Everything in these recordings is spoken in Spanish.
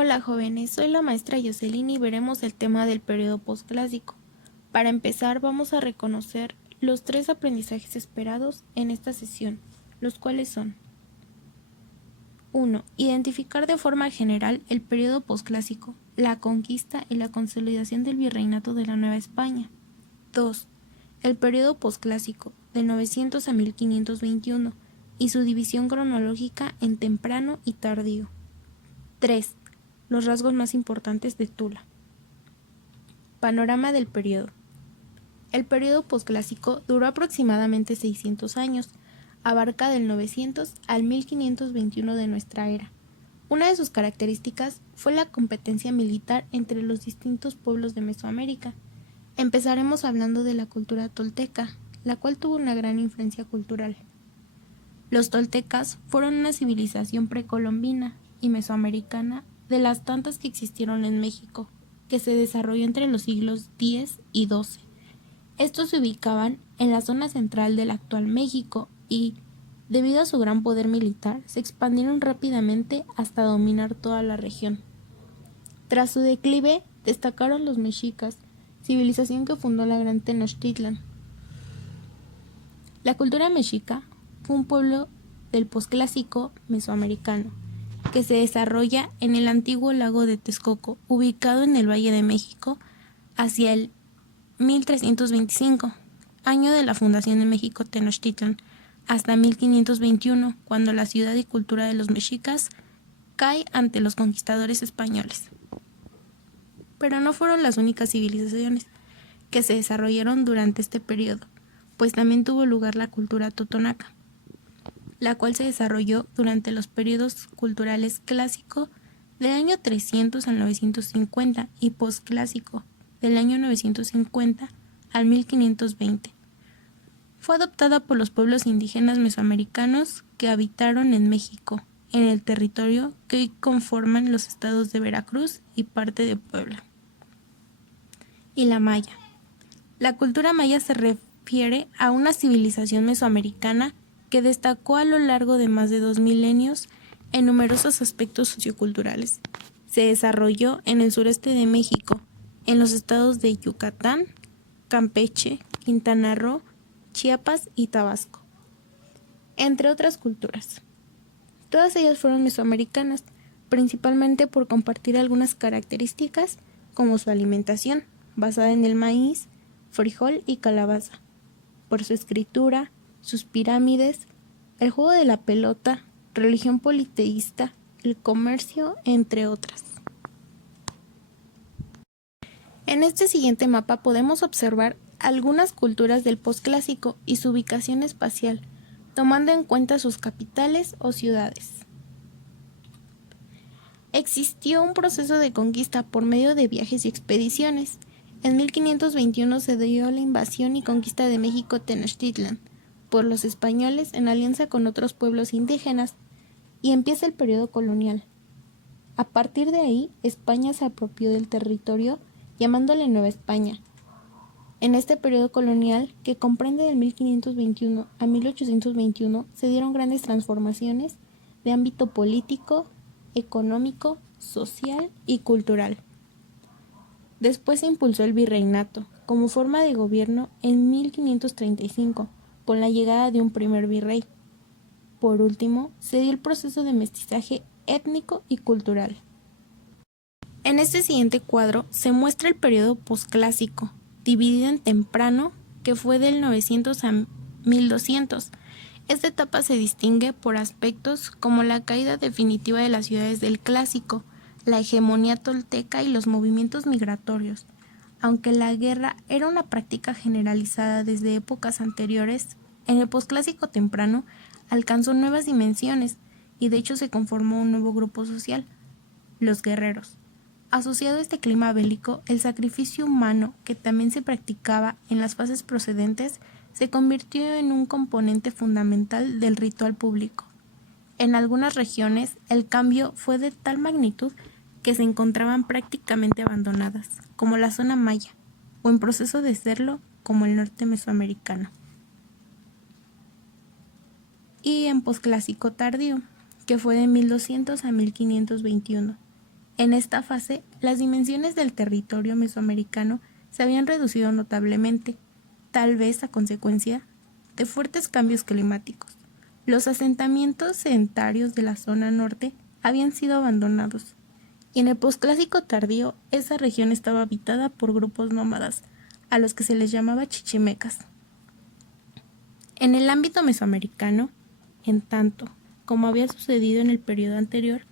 Hola jóvenes, soy la maestra Jocelyn y veremos el tema del periodo posclásico. Para empezar vamos a reconocer los 3 aprendizajes esperados en esta sesión, los cuales son 1. Identificar de forma general el periodo posclásico, la conquista y la consolidación del virreinato de la Nueva España. 2. El periodo posclásico, de 900 a 1521, y su división cronológica en temprano y tardío. 3. Los rasgos más importantes de Tula. Panorama del periodo. El periodo posclásico duró aproximadamente 600 años, abarca del 900 al 1521 de nuestra era. Una de sus características fue la competencia militar entre los distintos pueblos de Mesoamérica. Empezaremos hablando de la cultura tolteca, la cual tuvo una gran influencia cultural. Los toltecas fueron una civilización precolombina y mesoamericana de las tantas que existieron en México, que se desarrolló entre los siglos X y XII. Estos se ubicaban en la zona central del actual México y, debido a su gran poder militar, se expandieron rápidamente hasta dominar toda la región. Tras su declive, destacaron los mexicas, civilización que fundó la Gran Tenochtitlan. La cultura mexica fue un pueblo del posclásico mesoamericano, que se desarrolla en el antiguo lago de Texcoco, ubicado en el Valle de México, hacia el 1325, año de la fundación de México Tenochtitlan, hasta 1521, cuando la ciudad y cultura de los mexicas cae ante los conquistadores españoles. Pero no fueron las únicas civilizaciones que se desarrollaron durante este periodo, pues también tuvo lugar la cultura totonaca, la cual se desarrolló durante los periodos culturales clásico del año 300 al 950 y posclásico del año 950 al 1520. Fue adoptada por los pueblos indígenas mesoamericanos que habitaron en México, en el territorio que hoy conforman los estados de Veracruz y parte de Puebla. Y la maya. La cultura maya se refiere a una civilización mesoamericana que destacó a lo largo de más de 2 milenios en numerosos aspectos socioculturales. Se desarrolló en el sureste de México, en los estados de Yucatán, Campeche, Quintana Roo, Chiapas y Tabasco, entre otras culturas. Todas ellas fueron mesoamericanas, principalmente por compartir algunas características como su alimentación, basada en el maíz, frijol y calabaza, por su escritura, sus pirámides, el juego de la pelota, religión politeísta, el comercio, entre otras. En este siguiente mapa podemos observar algunas culturas del posclásico y su ubicación espacial, tomando en cuenta sus capitales o ciudades. Existió un proceso de conquista por medio de viajes y expediciones. En 1521 se dio la invasión y conquista de México Tenochtitlan por los españoles en alianza con otros pueblos indígenas, y empieza el periodo colonial. A partir de ahí, España se apropió del territorio llamándole Nueva España. En este periodo colonial, que comprende del 1521 a 1821, se dieron grandes transformaciones de ámbito político, económico, social y cultural. Después se impulsó el virreinato como forma de gobierno en 1535, con la llegada de un primer virrey. Por último, se dio el proceso de mestizaje étnico y cultural. En este siguiente cuadro se muestra el periodo posclásico, dividido en temprano, que fue del 900 a 1200. Esta etapa se distingue por aspectos como la caída definitiva de las ciudades del clásico, la hegemonía tolteca y los movimientos migratorios. Aunque la guerra era una práctica generalizada desde épocas anteriores, en el posclásico temprano alcanzó nuevas dimensiones y de hecho se conformó un nuevo grupo social, los guerreros. Asociado a este clima bélico, el sacrificio humano, que también se practicaba en las fases procedentes, se convirtió en un componente fundamental del ritual público. En algunas regiones, el cambio fue de tal magnitud que se encontraban prácticamente abandonadas, como la zona maya, o en proceso de serlo, como el norte mesoamericano. Y en posclásico tardío, que fue de 1200 a 1521. En esta fase, las dimensiones del territorio mesoamericano se habían reducido notablemente, tal vez a consecuencia de fuertes cambios climáticos. Los asentamientos sedentarios de la zona norte habían sido abandonados, y en el posclásico tardío esa región estaba habitada por grupos nómadas, a los que se les llamaba chichimecas. En el ámbito mesoamericano, en tanto, como había sucedido en el periodo anterior,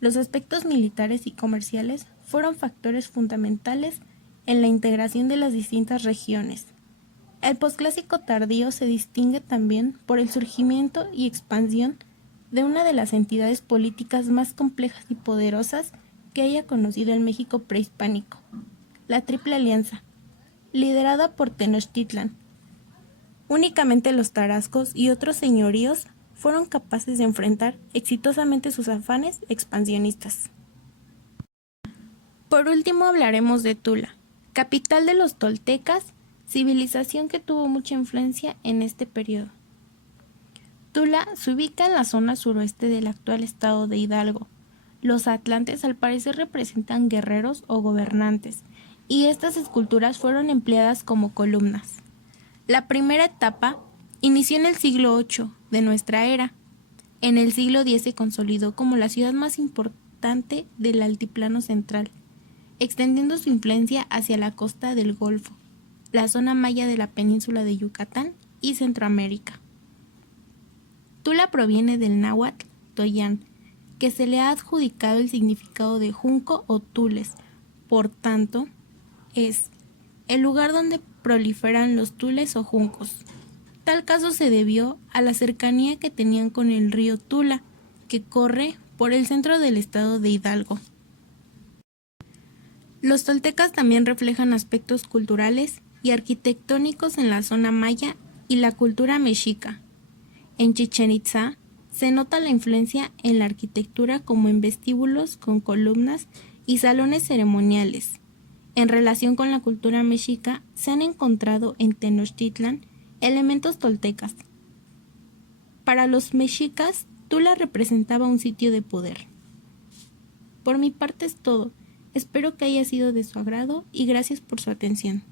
los aspectos militares y comerciales fueron factores fundamentales en la integración de las distintas regiones. El posclásico tardío se distingue también por el surgimiento y expansión de una de las entidades políticas más complejas y poderosas que haya conocido el México prehispánico, la Triple Alianza, liderada por Tenochtitlan. Únicamente los tarascos y otros señoríos fueron capaces de enfrentar exitosamente sus afanes expansionistas. Por último hablaremos de Tula, capital de los toltecas, civilización que tuvo mucha influencia en este periodo. Tula se ubica en la zona suroeste del actual estado de Hidalgo. Los atlantes al parecer representan guerreros o gobernantes, y estas esculturas fueron empleadas como columnas. La primera etapa inició en el siglo VIII de nuestra era. En el siglo X se consolidó como la ciudad más importante del altiplano central, extendiendo su influencia hacia la costa del Golfo, la zona maya de la península de Yucatán y Centroamérica. Tula proviene del náhuatl toyán, que se le ha adjudicado el significado de junco o tules, por tanto, es el lugar donde proliferan los tules o juncos. Tal caso se debió a la cercanía que tenían con el río Tula, que corre por el centro del estado de Hidalgo. Los toltecas también reflejan aspectos culturales y arquitectónicos en la zona maya y la cultura mexica. En Chichén Itzá se nota la influencia en la arquitectura como en vestíbulos con columnas y salones ceremoniales. En relación con la cultura mexica se han encontrado en Tenochtitlan elementos toltecas. Para los mexicas, Tula representaba un sitio de poder. Por mi parte es todo. Espero que haya sido de su agrado y gracias por su atención.